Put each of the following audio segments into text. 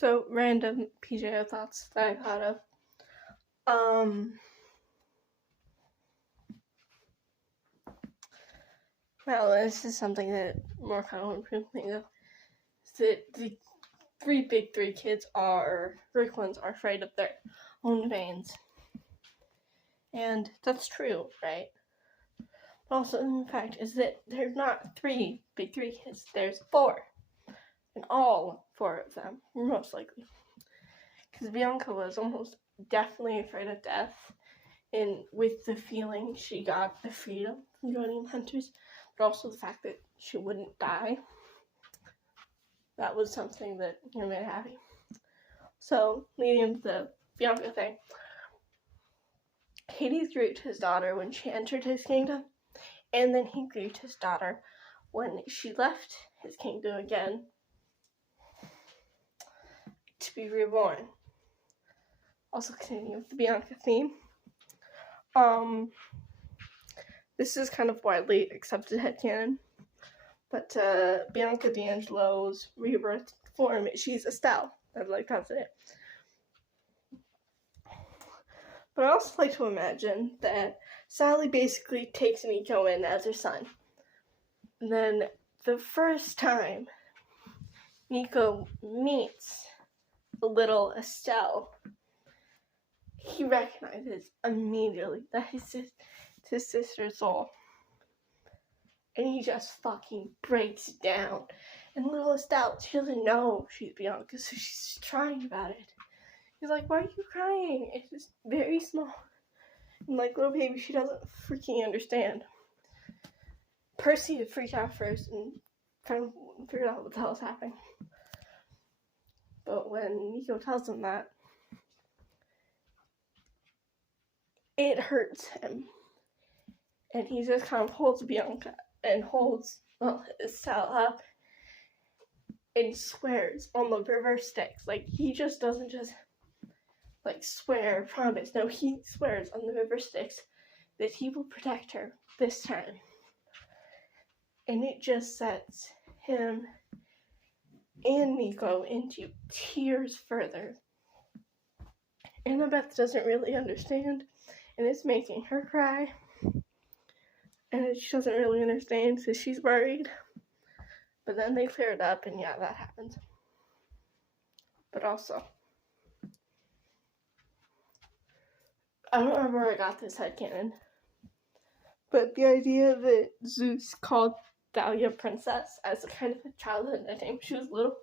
So, random PJO thoughts that I thought of. Well, this is something that more common people think of. Is that the big three kids are, Greek ones, are afraid of their own veins. And that's true, right? But also, the fact is that there's not three big three kids, there's four. And all four of them, most likely. Because Bianca was almost definitely afraid of death, and with the feeling she got the freedom from joining the Hunters, but also the fact that she wouldn't die. That was something that made me happy. So, leading into the Bianca thing, Hades grieved his daughter when she entered his kingdom, and then he grieved his daughter when she left his kingdom again to be reborn. Also continuing with the Bianca theme. This is kind of widely accepted headcanon, but Bianca D'Angelo's rebirth form, she's Estelle. That's it. But I also like to imagine that Sally basically takes Nico in as her son. And then the first time Nico meets the little Estelle, he recognizes immediately that his sister's soul. And he just fucking breaks down. And little Estelle, she doesn't know she's Bianca, so she's crying about it. He's like, why are you crying? It's just very small. And like, little baby, she doesn't freaking understand. Percy would freak out first and kind of figure out what the hell is happening. But when Nico tells him that, it hurts him. And he just kind of holds Bianca and holds Estelle up and swears on the river Styx. Like, he just doesn't just swear, promise. No, he swears on the river Styx that he will protect her this time. And it just sets him and Nico into tears further. Annabeth doesn't really understand, and it's making her cry. And she doesn't really understand, so she's worried. But then they clear it up, and yeah, that happens. But also, I don't remember where I got this headcanon, but the idea that Zeus called Thalia Princess as a kind of a childhood nickname, she was little,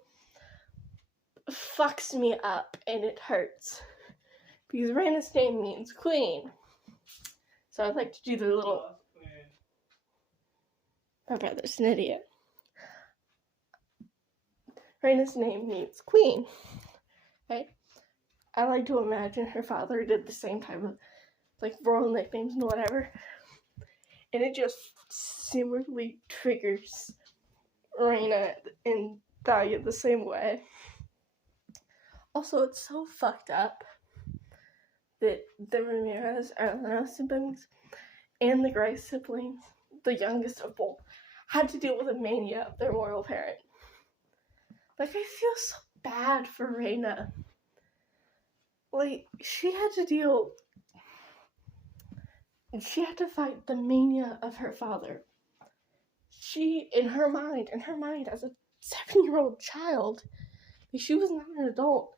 fucks me up, and it hurts. Because Raina's name means queen. So I'd like to do the little... My brother's an idiot. Raina's name means queen, right? I like to imagine her father did the same type of, royal nicknames and whatever. And it just similarly triggers Raina and Thalia the same way. Also, it's so fucked up that the Ramirez Arellano siblings and the Grice siblings, the youngest of both, had to deal with the mania of their royal parent. I feel so bad for Raina. She had to fight the mania of her father. She, in her mind, as a 7-year-old child, she was not an adult.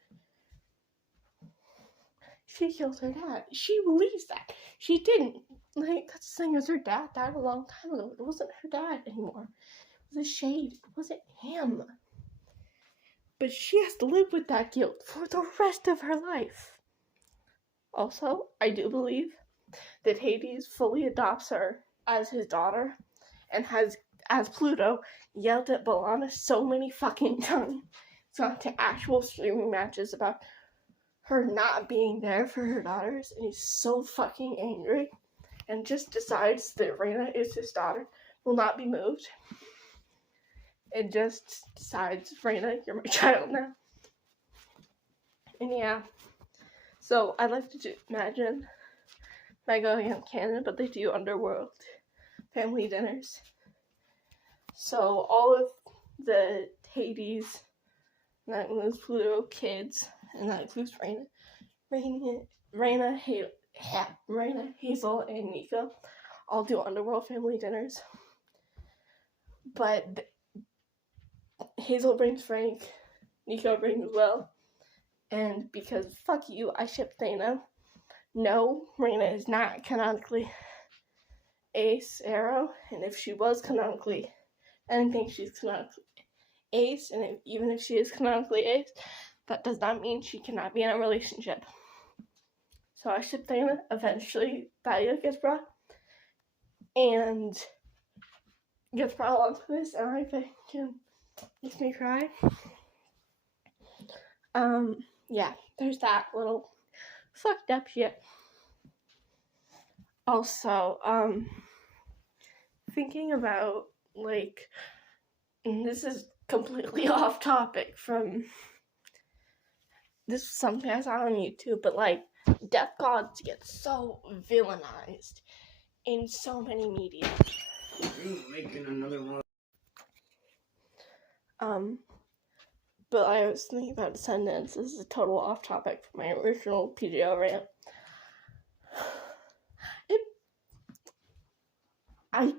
She killed her dad. She believes that. She didn't. That's the thing, is her dad died a long time ago. It wasn't her dad anymore. It was a shade. It wasn't him. But she has to live with that guilt for the rest of her life. Also, I do believe that Hades fully adopts her as his daughter and has, as Pluto, yelled at Bellana so many fucking times. It's gone to actual streaming matches about her not being there for her daughters, and he's so fucking angry and just decides that Raina is his daughter, will not be moved. And just decides, Raina, you're my child now. And yeah. So I'd like to imagine Mega in Canada, but they do underworld family dinners. So all of the Hades And that includes little kids, and that includes Raina, Hazel, and Nico all do underworld family dinners. But Hazel brings Frank, Nico brings Will, and because fuck you, I ship Thana. No, Raina is not canonically Ace Arrow, and if she was canonically anything, she's canonically Ace, and even if she is canonically Ace, that does not mean she cannot be in a relationship. So I ship Thana. Eventually, Thalia gets brought, and gets brought along to this, and I think it makes me cry. Yeah, there's that little fucked up shit. Also, thinking about, like, and this is completely off topic from, this is something I saw on YouTube, but, like, death gods get so villainized in so many media. Making another one. But I was thinking about Descendants. This is a total off topic from my original PGO rant. I was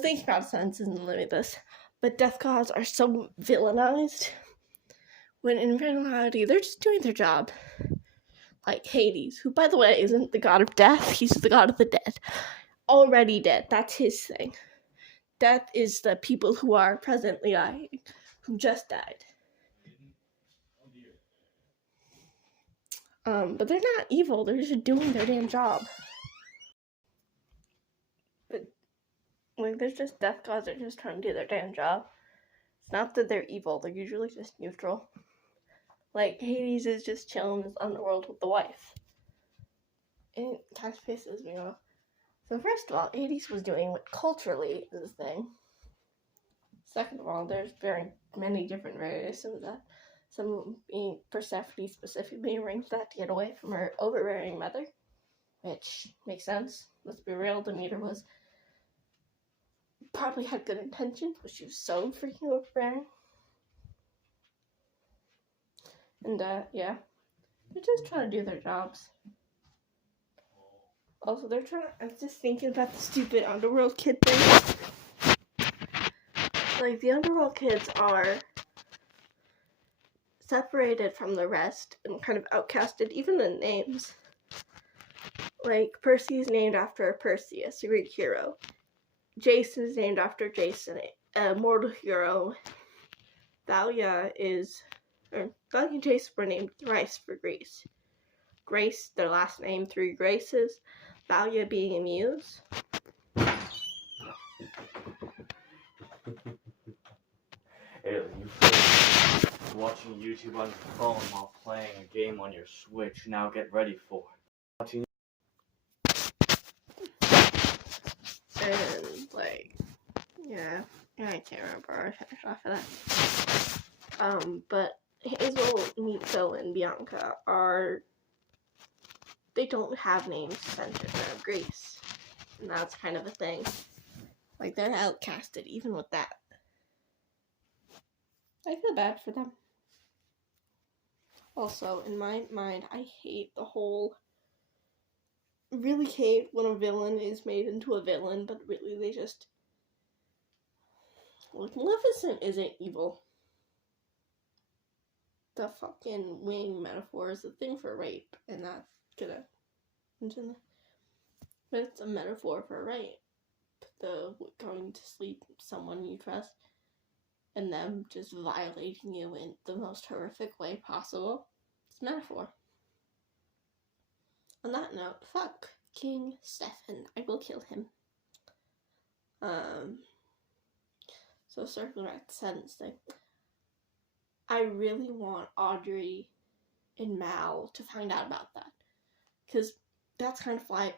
thinking about Descendants and limiting this, but death gods are so villainized, when in reality, they're just doing their job. Like Hades, who, by the way, isn't the god of death, he's the god of the dead. Already dead, that's his thing. Death is the people who are presently dying, who just died. But they're not evil, they're just doing their damn job. But, like, there's just death gods that are just trying to do their damn job. It's not that they're evil, they're usually just neutral. Like, Hades is just chilling in this underworld with the wife. And it kind of pisses me off. So first of all, Hades was doing what culturally is a thing. Second of all, there's very many different variations of that. Some being Persephone specifically arranged that to get away from her overbearing mother, which makes sense. Let's be real, Demeter was probably had good intentions, but she was so freaking overbearing. And yeah, they're just trying to do their jobs. Also, I'm just thinking about the stupid underworld kid thing. Like, the underworld kids are separated from the rest and kind of outcasted, even in names. Like, Percy is named after Perseus, a Greek hero. Jason is named after Jason, a mortal hero. Thalia and Jason were named thrice for Greece. Grace, their last name, 3 Graces. Thalia being a muse. Hey, you watching YouTube on your phone while playing a game on your Switch. Now get ready for watching. And, like, yeah, I can't remember. I finished off of that. But Hazel, Nico, and Bianca they don't have names centered around Greece. And that's kind of a thing. Like, they're outcasted even with that. I feel bad for them. Also, in my mind, I really hate when a villain is made into a villain, but really they just, like, Maleficent isn't evil. The fucking wing metaphor is a thing for rape, and that's gonna continue. But it's a metaphor for rape. The going to sleep with someone you trust, and them just violating you in the most horrific way possible. It's a metaphor. On that note, fuck King Stefan. I will kill him. So circling back to Descendants thing. I really want Audrey and Mal to find out about that. Because that's kind of like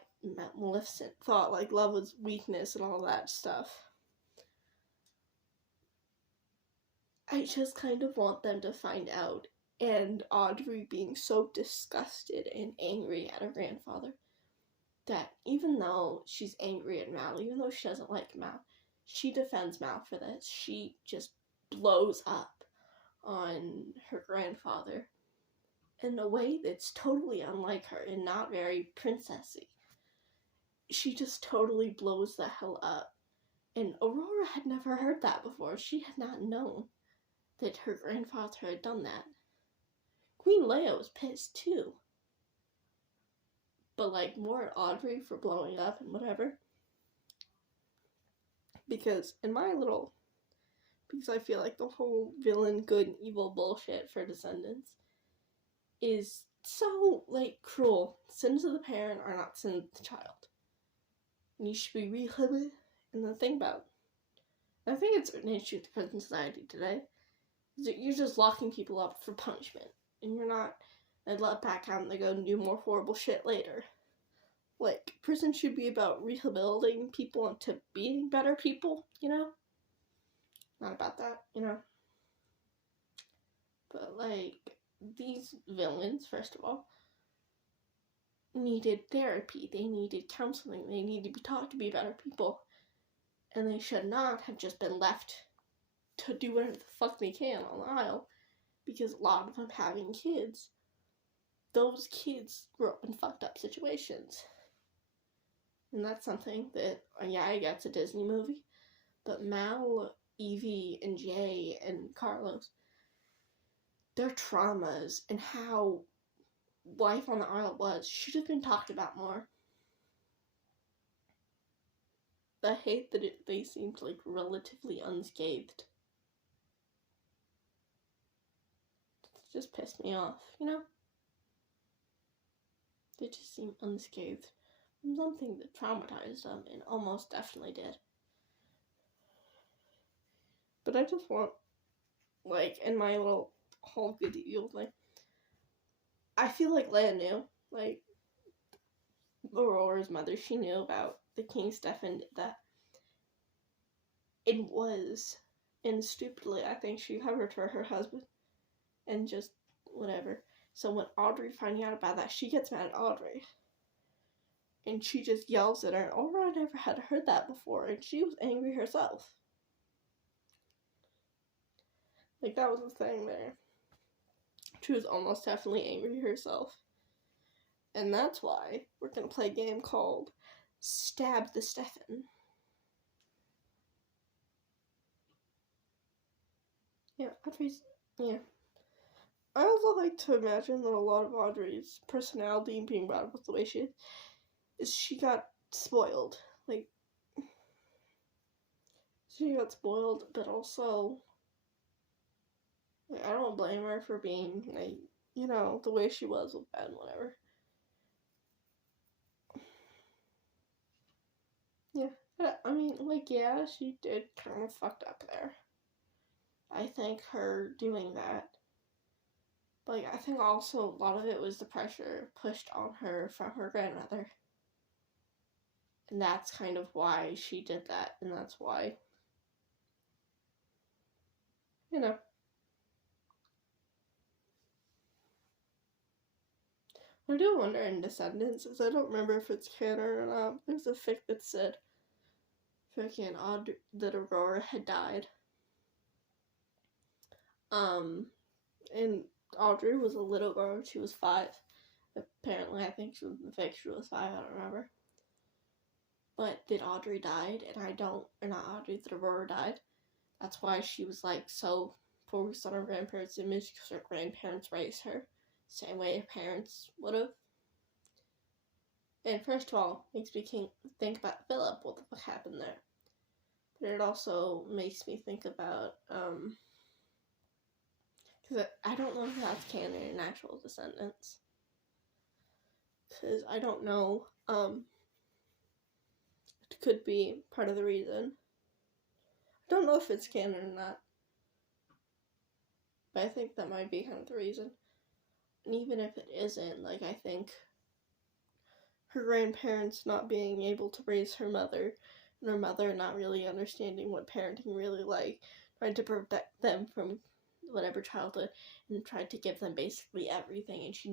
Maleficent thought, like, love was weakness and all that stuff. I just kind of want them to find out, and Audrey being so disgusted and angry at her grandfather that even though she's angry at Mal, even though she doesn't like Mal, she defends Mal for this. She just blows up on her grandfather in a way that's totally unlike her and not very princessy. She just totally blows the hell up. And Aurora had never heard that before. She had not known that her grandfather had done that. Queen Leia was pissed too. But like more at Audrey for blowing up and whatever. Because I feel like the whole villain, good and evil bullshit for Descendants is so like cruel. Sins of the parent are not sins of the child. And you should be rehabilitated. And the thing about, I think it's an issue with the present society today, is that you're just locking people up for punishment. And you're not let back out and they go and do more horrible shit later. Like, prison should be about rehabilitating people into being better people, you know? Not about that, you know? But, like, these villains, first of all, needed therapy. They needed counseling. They needed to be taught to be better people. And they should not have just been left to do whatever the fuck they can on the aisle. Because a lot of them having kids, those kids grew up in fucked up situations. And that's something that, yeah, I guess it's a Disney movie. But Mal, Evie, and Jay, and Carlos, their traumas and how life on the aisle was should have been talked about more. I hate that they seemed like relatively unscathed. It just pissed me off, you know? They just seem unscathed from something that traumatized them, and almost definitely did. But I just want, like, in my little whole good evil thing, I feel like Leia knew, like, Aurora's mother, she knew about the King Stefan did that. It was, and stupidly, I think she covered for her husband, and just, whatever. So when Audrey finding out about that, she gets mad at Audrey. And she just yells at her. Aurora never had heard that before, and she was angry herself. Like, that was the thing there. She was almost definitely angry herself. And that's why we're going to play a game called Stab the Stefan. Yeah, Audrey's, yeah. I also like to imagine that a lot of Audrey's personality and being brought up with the way she is she got spoiled. Like, she got spoiled, but also, like, I don't blame her for being, like, you know, the way she was with Ben, whatever. Yeah, I mean, like, yeah, she did kind of fucked up there. I think her doing that, like, I think also a lot of it was the pressure pushed on her from her grandmother. And that's kind of why she did that, and that's why, you know. I do wonder in Descendants, because I don't remember if it's canon or not, there's a fic that said freaking that Aurora had died. And Audrey was a little girl, she was 5. Apparently, I think she was in the fic, she was 5, I don't remember. But that Audrey died, and that Aurora died. That's why she was, like, so focused on her grandparents' image, because her grandparents raised her same way her parents would have. And first of all, makes me think about Philip, what the fuck happened there. But it also makes me think about, because I don't know if that's canon in actual Descendants. Because I don't know, it could be part of the reason. I don't know if it's canon or not. But I think that might be kind of the reason. And even if it isn't, like, I think her grandparents not being able to raise her mother, and her mother not really understanding what parenting really like, trying to protect them from whatever childhood, and tried to give them basically everything, and she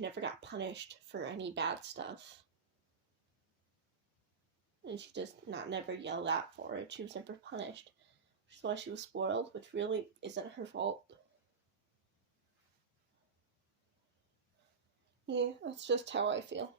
never got punished for any bad stuff. And she just never yelled out for it. She was never punished. Which is why she was spoiled, which really isn't her fault. Yeah, that's just how I feel.